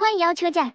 欢迎摇车站。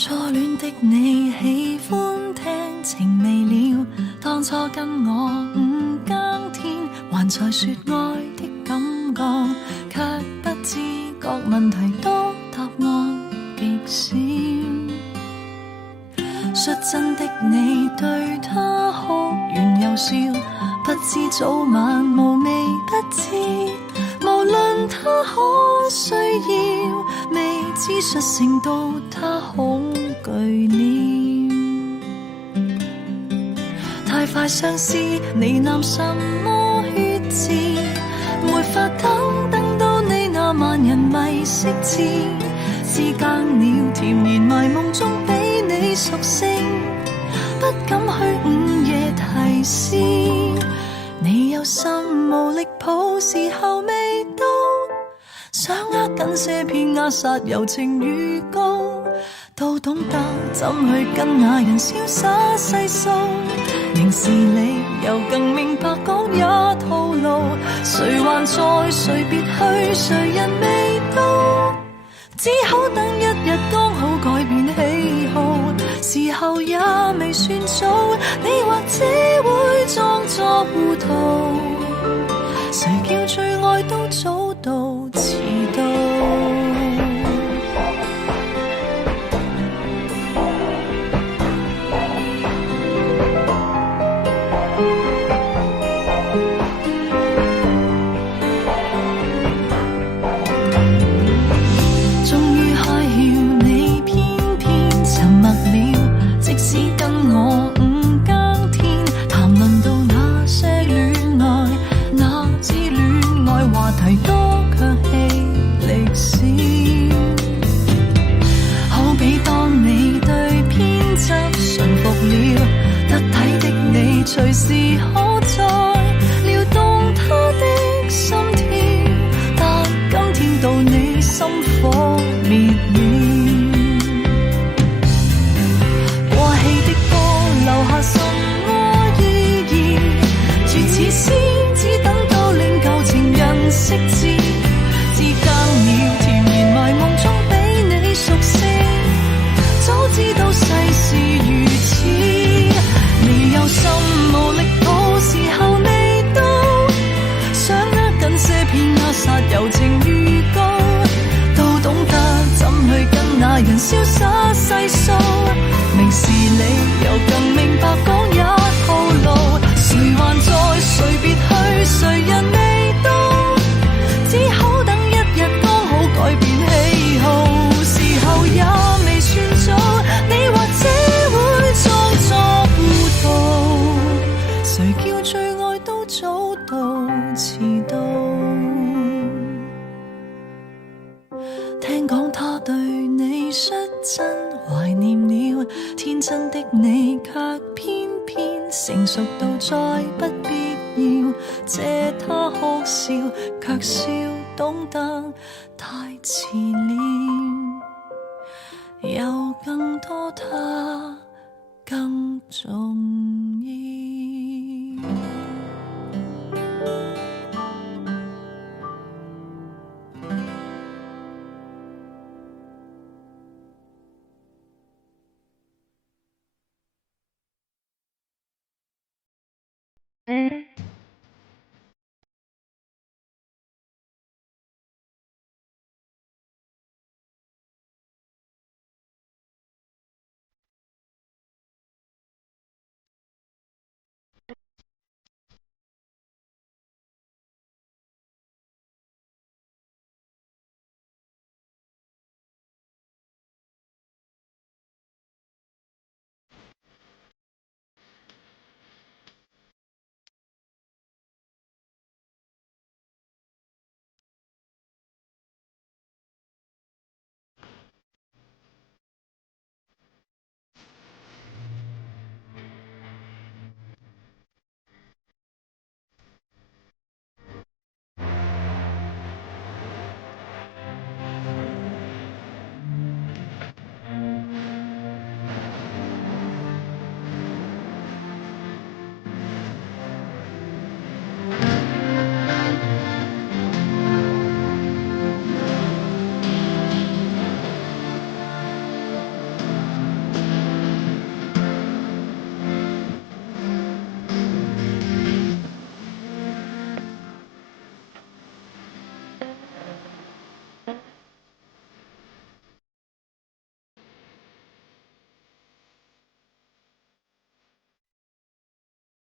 初戀的你喜歡聽情未了，當初跟我5更天，還在說愛的感覺，卻不知各問題多，答案極少。率真的你對他哭完又笑，不知早晚無味不知，無論他可需要，未知述成到他恐懼了。太快相思，你喃什麼血字，沒法等到你那萬人迷識字。時間了，甜言迷夢中比你熟悉，不敢去午夜提示。你有心無力抱，時候未到，想握緊些片壓殺柔情預告，都懂得怎去跟那人瀟灑細數。明事理又更明白講也套路，誰還在誰別去，誰人未到，只好等一日剛好改變喜好，時候也未算早，你或者會裝作糊塗，誰叫最愛都早到遲到。隨時可再撩動他的心跳，但今天到你心火滅了。過氣的歌留下什麼意義？絕似詩，只等到令舊情人識字。之間了，甜言迷夢中比你熟悉，早知道世事如此。你有心無力抱，時候未到，想握緊些片壓殺柔情預告，都懂得怎去跟那人瀟灑細數。明事理又更明白講也套路，誰還在誰別去，誰人未到，只好等一日剛好改變喜好，時候也未算早，你或者會裝作糊塗，誰叫最愛都早到遲到。聽講他對你率真懷念了，天真的你卻偏偏成熟到再不必要借他哭笑，卻笑懂得太遲了，有更多他更重要。